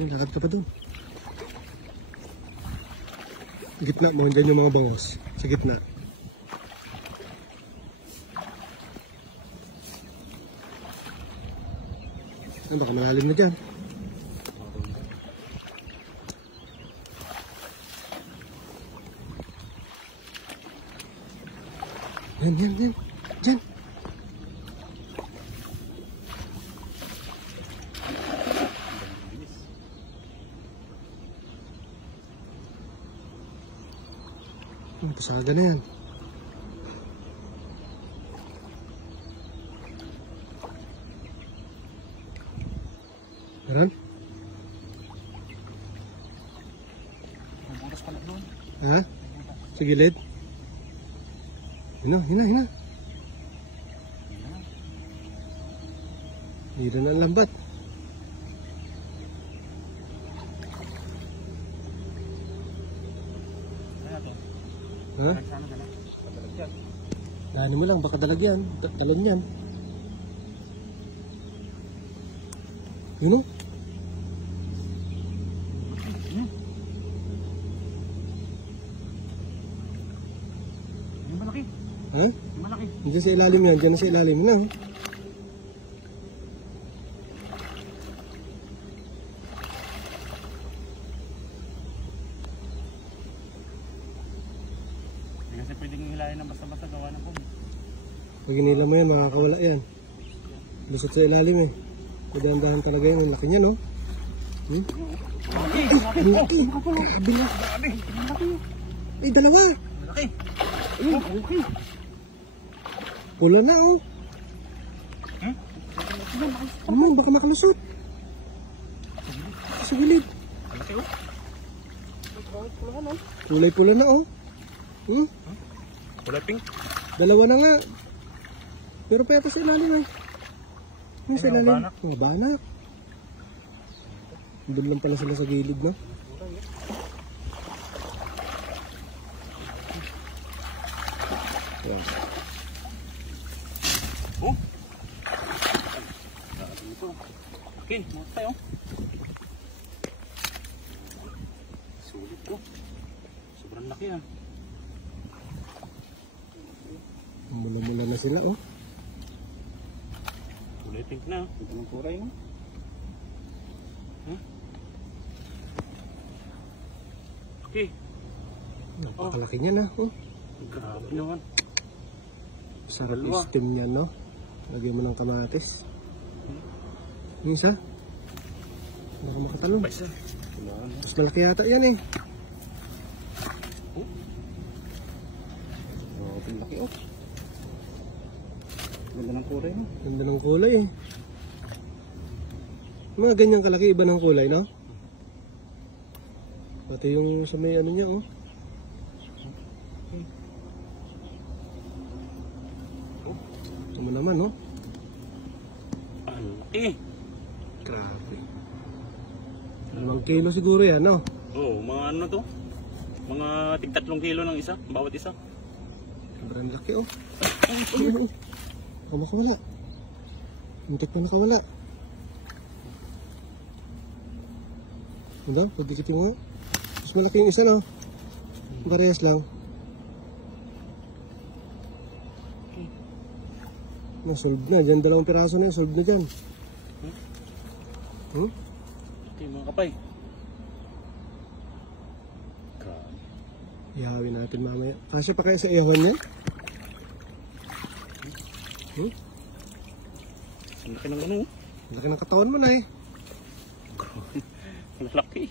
Lakad ka pa doon. Gitna mo, dyan yung mga bangos. Sa gitna. Baka malalim na dyan. Yan. Dyan. Pasaga na yan. Meron? Butas pala doon. Ha? Sa gilid? Hina. Hira na ang lambat. Ha? Dahani mo lang, baka dalag yan. Talon yan. Yun o? Yung malaki. Ha? Yung malaki. Hindi sa ilalim yan. Diyan na sa ilalim na. Hindi kasi pwedeng hilahin ng basta-basta gawa ng pump. Pag inila mo yan, makakawala yan. Lusot sa ilalim eh. Dahan-dahan talaga yun. Ang laki niya, no? Malaki! Laki! Grabe na! Malaki! Ay, dalawa! Malaki! Ayun, malaki! Pula na, oh! Baka makalusot! Sa gilid! Malaki, oh! Kulay-pula na, oh! Kulay pink? Dalawa na nga! Pero pa sa ilalim, eh! Yung sa ilalim? Mga banak! Doon lang pala sila sa gilid, no? Wow. Oh! Okay, mga tayo. Sulit ko. Sobrang laki ah. Mula-mula na sila, oh. Kulay pink na. Ito ng kulay mo. Okay. Napakalaki niya na, oh. Grabe naman. Sarap yung steam niya, no? Lagyan mo ng kamatis. Yung isa? Baka makatalong. Isa. Mas malaki yata yan, eh. Oh, laki oh. Ganda ng kulay mo. Ganda ng kulay, eh. Mga ganyang kalaki, iba ng kulay, no? Pati yung sa may ano niya, oh. Ito mo naman, oh. Ang laki. Grabe. 2 kilo siguro yan, no? Oo, mga ano to? Mga tig 3 kilo ng isa, bawat isa. Sobrang laki, oh. Oh, nakawala. Muntik pa nakawala. Ano? Pagdikitin mo. Mas malaki yung isa, no? Parehas lang. Solve na. Diyan 2 piraso na yun. Solve na dyan. Okay, mga kapay. Ihawin natin mamaya. Kasya pa kaya sa ihon niya? Ang laki ng ano, oh. Ang laki ng katawan mo na, eh. Ang laki.